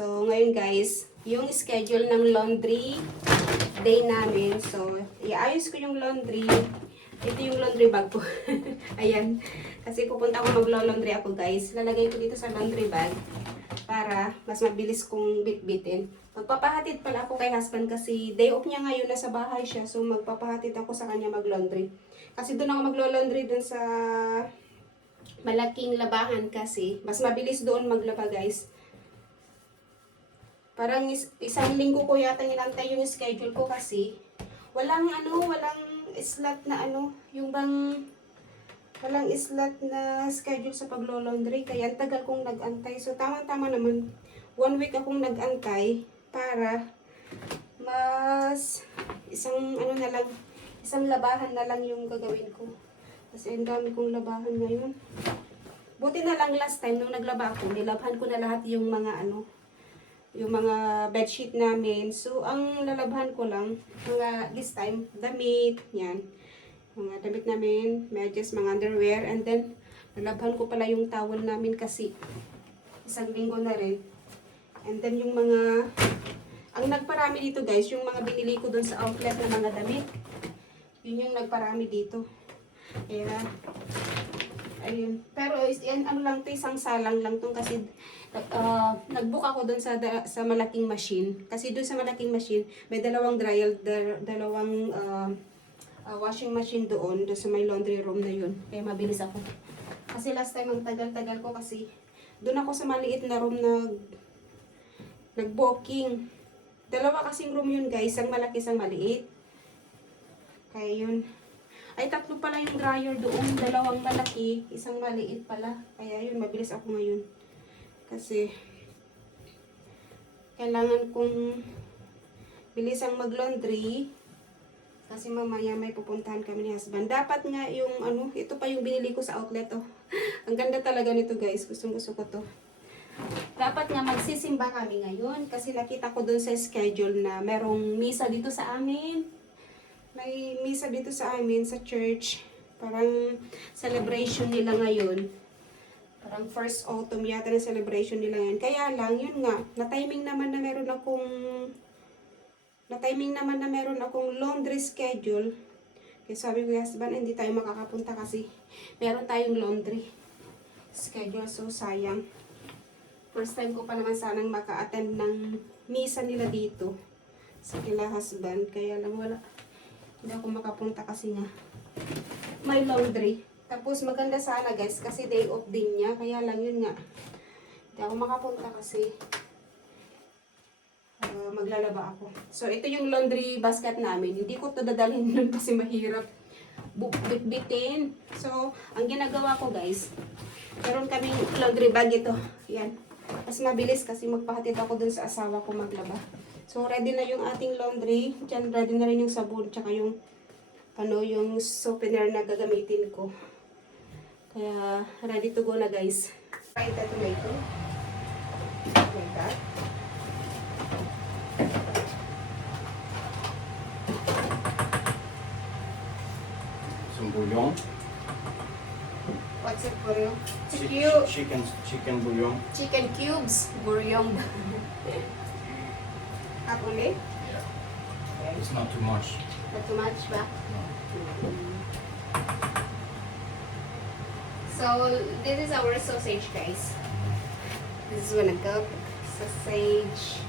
So, ngayon guys, yung schedule ng laundry day namin. So, iayos ko yung laundry. Ito yung laundry bag ko. Ayan. Kasi pupunta ako maglo-laundry ako guys. Lalagay ko dito sa laundry bag para mas mabilis kong bitbitin. Magpapahatid pala ako kay husband kasi day off niya ngayon, nasa bahay siya. So, magpapahatid ako sa kanya mag-laundry. Kasi doon ako maglo-laundry doon sa malaking labahan kasi mas mabilis doon maglaba guys. Parang isang linggo ko yata nilantay yung schedule ko kasi walang slot na yung bang walang slot na schedule sa paglo-laundry kaya ang tagal kong nag-antay. So tama-tama naman 1 week akong nag-antay para mas isang labahan na lang yung gagawin ko. Kasi ang dami kong labahan ngayon. Buti na lang last time nung naglaba ako, nilabhan ko na lahat yung mga yung mga bedsheet namin. So, ang lalabhan ko lang, this time, damit, yan. Mga damit namin, medyas, mga underwear, and then, lalabhan ko pala yung towel namin kasi isang linggo na rin. And then, yung mga, ang nagparami dito guys, yung mga binili ko dun sa outlet na mga damit, yun yung nagparami dito. Ayan. Ayun. Pero, yan, lang to, isang salang lang to kasi, nag-book ako doon sa malaking machine. Kasi doon sa malaking machine, may dalawang dryer, dalawang washing machine doon sa may laundry room na yun. Kaya mabilis ako. Kasi last time, ang tagal-tagal ko kasi doon ako sa maliit na room nag-booking. Dalawa kasing room yun guys, isang malaki, isang maliit. Kaya yun. Ay, tatlo pala yung dryer doon. Dalawang malaki, isang maliit pala. Kaya yun, mabilis ako ngayon. Kasi, kailangan kong bilisang mag-laundry. Kasi mamaya may pupuntahan kami ni husband. Dapat nga yung, ito pa yung binili ko sa outlet, oh. Ang ganda talaga nito, guys. Gustong-gusto ko to. Dapat nga magsisimba kami ngayon. Kasi nakita ko dun sa schedule na merong misa dito sa amin. May misa dito sa amin, sa church. Parang celebration nila ngayon. Parang first autumn yata na celebration nila yan. Kaya lang, yun nga, na-timing naman na meron akong laundry schedule. Kaya sabi ko, husband, hindi tayo makakapunta kasi meron tayong laundry schedule. So, sayang. First time ko pa naman sanang maka-attend ng misa nila dito sa kila husband. Kaya lang wala. Hindi ako makapunta kasi nga may laundry. Tapos maganda sana guys kasi day off din niya. Kaya lang yun nga. Hindi ako makapunta kasi maglalaba ako. So ito yung laundry basket namin. Hindi ko ito dadalhin nun kasi mahirap bitbitin. So ang ginagawa ko guys, meron kaming laundry bag ito. Yan. Mas mabilis kasi magpahatid ako dun sa asawa ko maglaba. So ready na yung ating laundry. Diyan ready na rin yung sabon. Tsaka yung yung softener na gagamitin ko. Kaya, ready to go na guys. Try the tomato. Like that. Some bouillon. What's it, bouillon? Chicken bouillon. Chicken cubes. Bouillon. Only? Yeah. Okay. It's not too much. Not too much ba? No. So, this is our sausage, guys. This is gonna go. Sausage.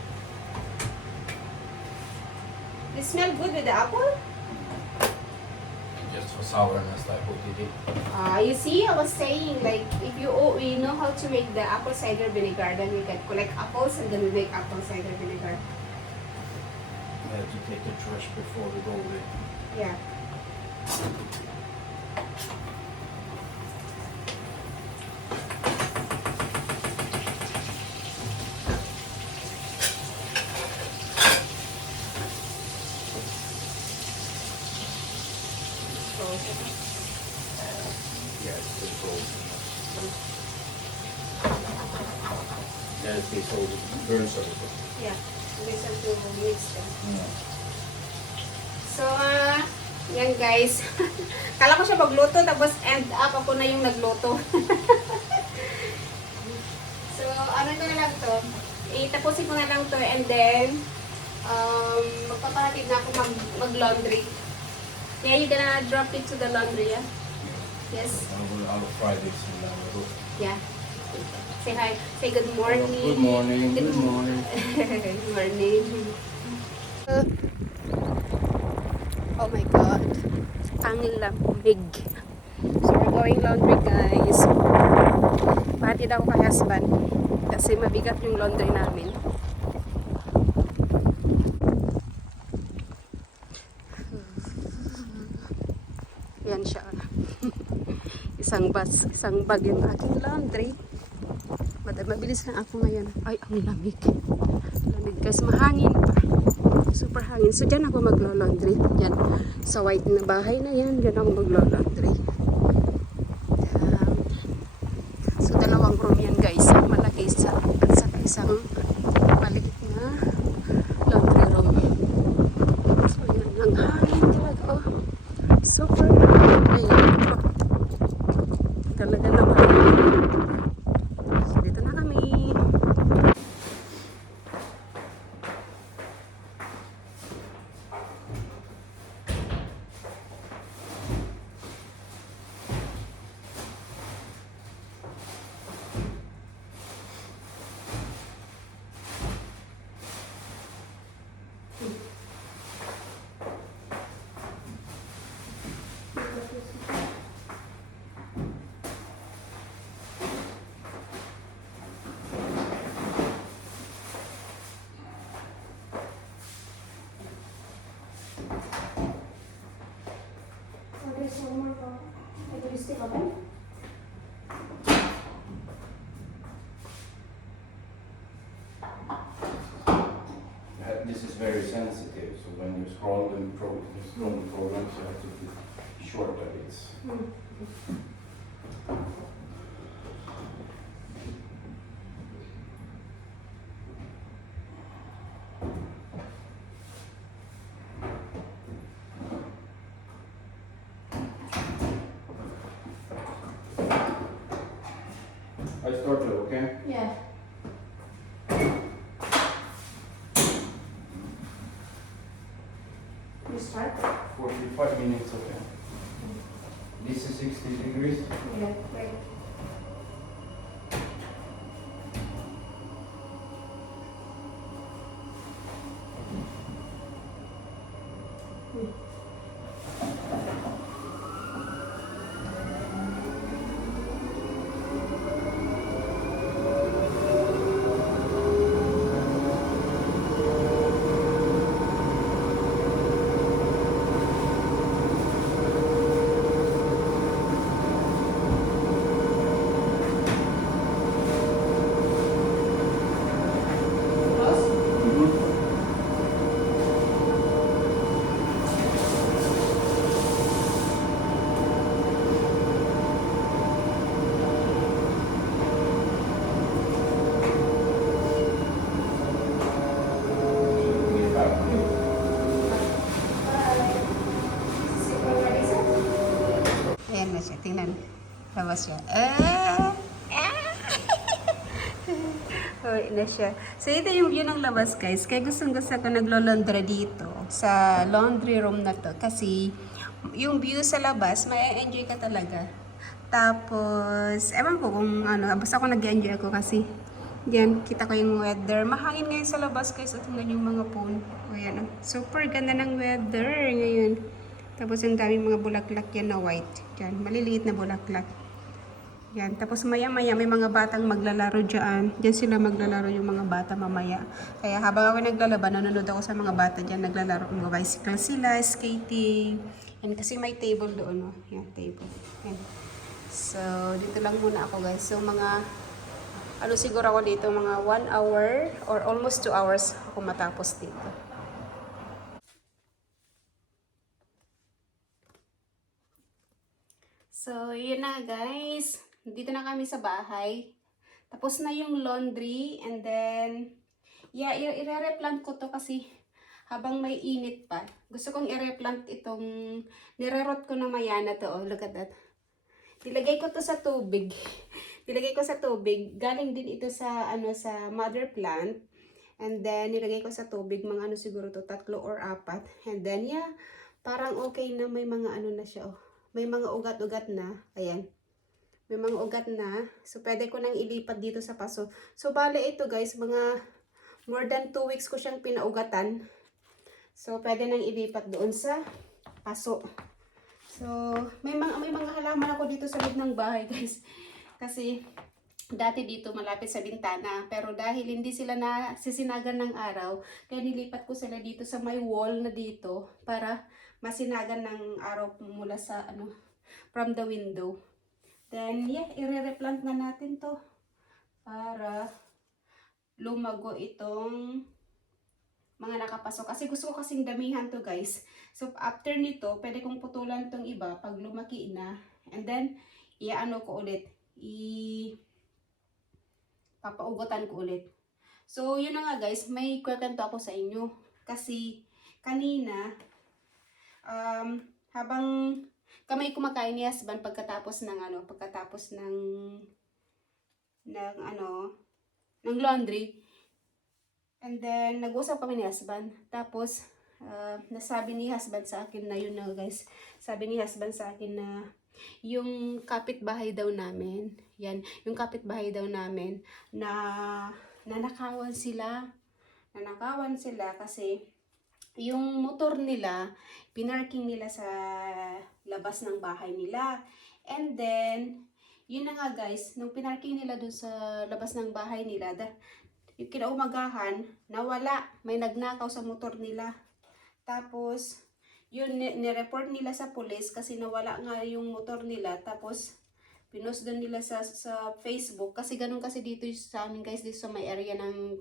They smell good with the apple? Just for sourness, I put it in. You see, I was saying, like, if you know how to make the apple cider vinegar, then we can collect apples and then we make apple cider vinegar. I have to take the trash before we go with. Yeah. Yeah, it's been frozen. Yeah, it's all burns a little. Yeah. Listen to mix them. Yeah. So, yan guys. Kala ko siya magluto, tapos end up ako na yung nagluto. So, ano na lang to? Tapusin ko na lang to and then magpapahatid na ako mag-laundry. Yeah, you gonna drop it to the laundry, yeah? Yes. I'll fry this in the room. Yeah. Say hi. Say good morning. Good morning. Good morning. Good morning. Oh my God. Ang lamig. So we're going laundry, guys. Pahatid ako kay husband. Kasi mabigat yung laundry namin. Yan siya. Isang bag yung aking laundry. Mabilis lang ako ngayon. Ay, ang lamig. Lamig guys, mahangin pa. Super hangin. So, dyan ako maglo-laundry. Yan. Sa white na bahay na yan, dyan ako maglo-laundry. So, dalawang room yan guys. Malaki isa. At saka isang maliit na laundry room. So, yan. Ang hangin talaga. Oh. Super hangin. Talaga naman. So, dito na kami. This is very sensitive, so when you scroll the programs, you have to be short of it. I started, okay? Yeah. You start? 45 minutes, okay. This is 60 degrees. Yeah, right. Should be back. Ayan na siya. Tingnan. Labas siya. Uwi na siya. So, ito yung view ng labas, guys. Kaya gustong-gusto ko naglo-laundry dito sa laundry room na to. Kasi, yung view sa labas, may enjoy ka talaga. Tapos, ewan ko kung ano, basta ako nag-enjoy ako kasi yan, kita ko yung weather. Mahangin ngayon sa labas, guys. At tingnan yung mga puno. O yan, super ganda ng weather ngayon. Tapos yung daming mga bulaklak yan na white. Yan, maliliit na bulaklak. Yan, tapos maya-maya may mga batang maglalaro dyan. Diyan sila maglalaro yung mga bata mamaya. Kaya habang ako naglalaba, nanonood ako sa mga bata dyan naglalaro. Mga bicycle sila, skating. Yan, kasi may table doon. Oh. Yan, table. Yan. So, dito lang muna ako guys. So, mga, ano siguro ako dito, mga 1 hour or almost 2 hours ako matapos dito. So, yun na guys. Dito na kami sa bahay. Tapos na yung laundry. And then, yeah, i-replant ko to kasi habang may init pa. Gusto kong i-replant itong nirerot ko na maya na to. Oh, look at that. Nilagay ko to sa tubig. nilagay ko sa tubig. Galing din ito sa ano sa mother plant. And then nilagay ko sa tubig mga ano siguro to 3 or 4. And then yeah, parang okay na, may mga ano na siya oh. May mga ugat-ugat na. Ayan. May mga ugat na. So pwede ko nang ilipat dito sa paso. So bale ito guys, mga more than 2 weeks ko siyang pinaugatan. So pwede nang ilipat doon sa paso. So may mga halaman ako dito sa loob ng bahay guys. Kasi dati dito malapit sa bintana, pero dahil hindi sila na sisinagan ng araw, kaya nilipat ko sila dito sa may wall na dito para masinagan ng araw mula sa ano from the window. Then yeah, i-replant na natin to para lumago itong mga nakapasok. Kasi gusto ko kasing damihan to guys. So after nito, pwede kong putulan tong iba pag lumaki na. And then, iaano ko ulit. Papaugutan ko ulit. So, yun na nga guys, may kwento ako sa inyo. Kasi, kanina, habang kami kumakain ni husband pagkatapos ng laundry. And then, nag-usap kami ni husband. Tapos, nasabi ni husband sa akin na yun na guys. Sabi ni husband sa akin na yung kapitbahay daw namin, yan, yung kapitbahay daw namin na nanakawan sila kasi yung motor nila, pinarking nila sa labas ng bahay nila. And then, yun na nga guys, nung pinarking nila dun sa labas ng bahay nila, yung kinaumagahan, nawala, may nagnakaw sa motor nila. Tapos, yun, nireport nila sa police kasi nawala nga yung motor nila. Tapos, pinost doon nila sa Facebook. Kasi ganun kasi dito sa amin guys, dito sa may area ng,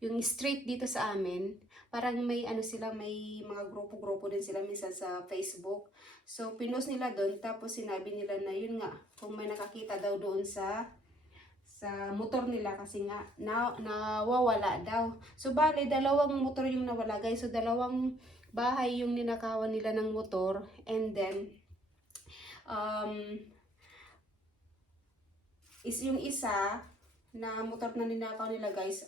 yung street dito sa amin. Parang may ano sila, may mga grupo-grupo din sila minsan sa Facebook. So, pinost nila doon. Tapos, sinabi nila na yun nga, kung may nakakita daw doon sa motor nila kasi nga nawawala daw. So, bale, dalawang motor yung nawala guys. So, dalawang bahay yung ninakawan nila ng motor. And then, is yung isa na motor na ninakaw nila guys,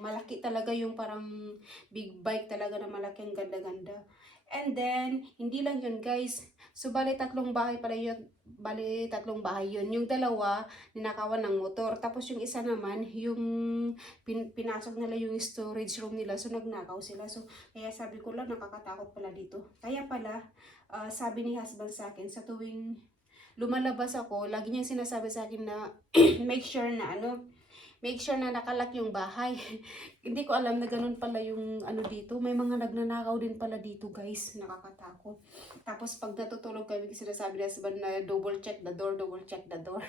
malaki talaga yung parang big bike talaga na malaki, ang ganda-ganda. And then, hindi lang yun guys. So, bali 3 bahay pala yun. Bali 3 bahay yun. Yung dalawa, ninakawan ng motor. Tapos yung isa naman, yung pinasok nila yung storage room nila. So, nagnakaw sila. So, kaya sabi ko lang, nakakatakot pala dito. Kaya pala, sabi ni husband sa akin, sa tuwing lumalabas ako, lagi niyang sinasabi sa akin na make sure na nakalak yung bahay. Hindi ko alam na ganun pala yung ano dito. May mga nagnanakaw din pala dito guys. Nakakatakot. Tapos pag natutulog kami, sinasabi na husband na double check the door.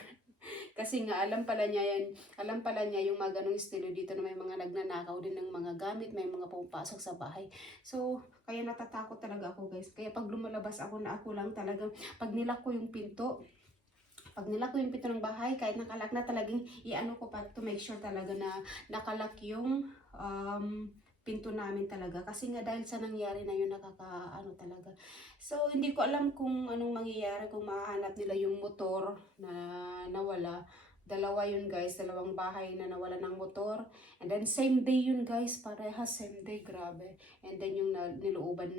Kasi nga alam pala niya yung mga ganung estilo dito na may mga nagnanakaw din ng mga gamit, may mga pumapasok sa bahay. So, kaya natatakot talaga ako guys. Kaya pag lumalabas ako na ako lang talagang, pag nilak ko yung pinto ng bahay, kahit nakalak na, talagang iano ko pa to make sure talaga na nakalak yung pinto namin talaga. Kasi nga dahil sa nangyari na yun, nakakaano talaga. So, hindi ko alam kung anong mangyayari kung mahanap nila yung motor na nawala. Dalawa yun guys, 2 bahay na nawala ng motor. And then same day yun guys, parehas same day, grabe. And then yung nilooban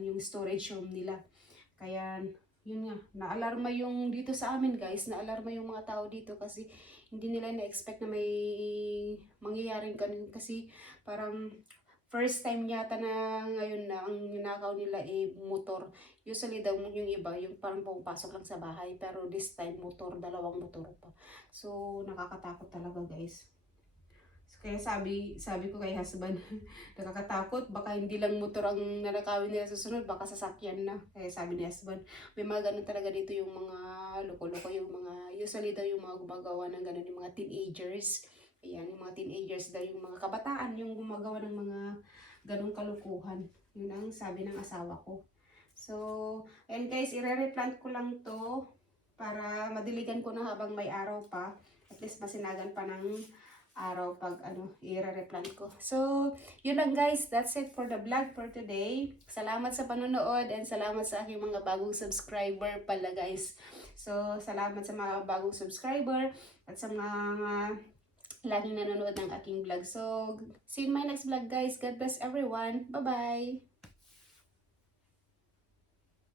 yung storage room nila. Kaya yun nga, naalarma yung dito sa amin guys, naalarma yung mga tao dito kasi hindi nila na-expect na may mangyayaring ganun kasi parang first time yata na ngayon na ang ninakaw nila motor. Usually daw yung iba, yung parang pumapasok lang sa bahay, pero this time motor, 2 motor pa. So, nakakatakot talaga guys. Kaya sabi ko kay husband, nakakatakot, baka hindi lang motor ang nanakawin nila susunod, baka sasakyan na. Kaya sabi ni husband, may mga ganun talaga dito yung mga loko-loko, yung mga, usually daw yung mga gumagawa ng ganun, yung mga teenagers. Ayan, yung mga teenagers daw, yung mga kabataan, yung gumagawa ng mga ganung kalukuhan. Yun ang sabi ng asawa ko. So, and guys, i-replant ko lang to para madiligan ko na habang may araw pa. At least masinagan pa ng araw pag i-replant ko. So, yun lang guys. That's it for the vlog for today. Salamat sa panonood and salamat sa aking mga bagong subscriber pala guys. So, salamat sa mga bagong subscriber at sa mga laging nanonood ng aking vlog. So, see you in my next vlog guys. God bless everyone. Bye-bye!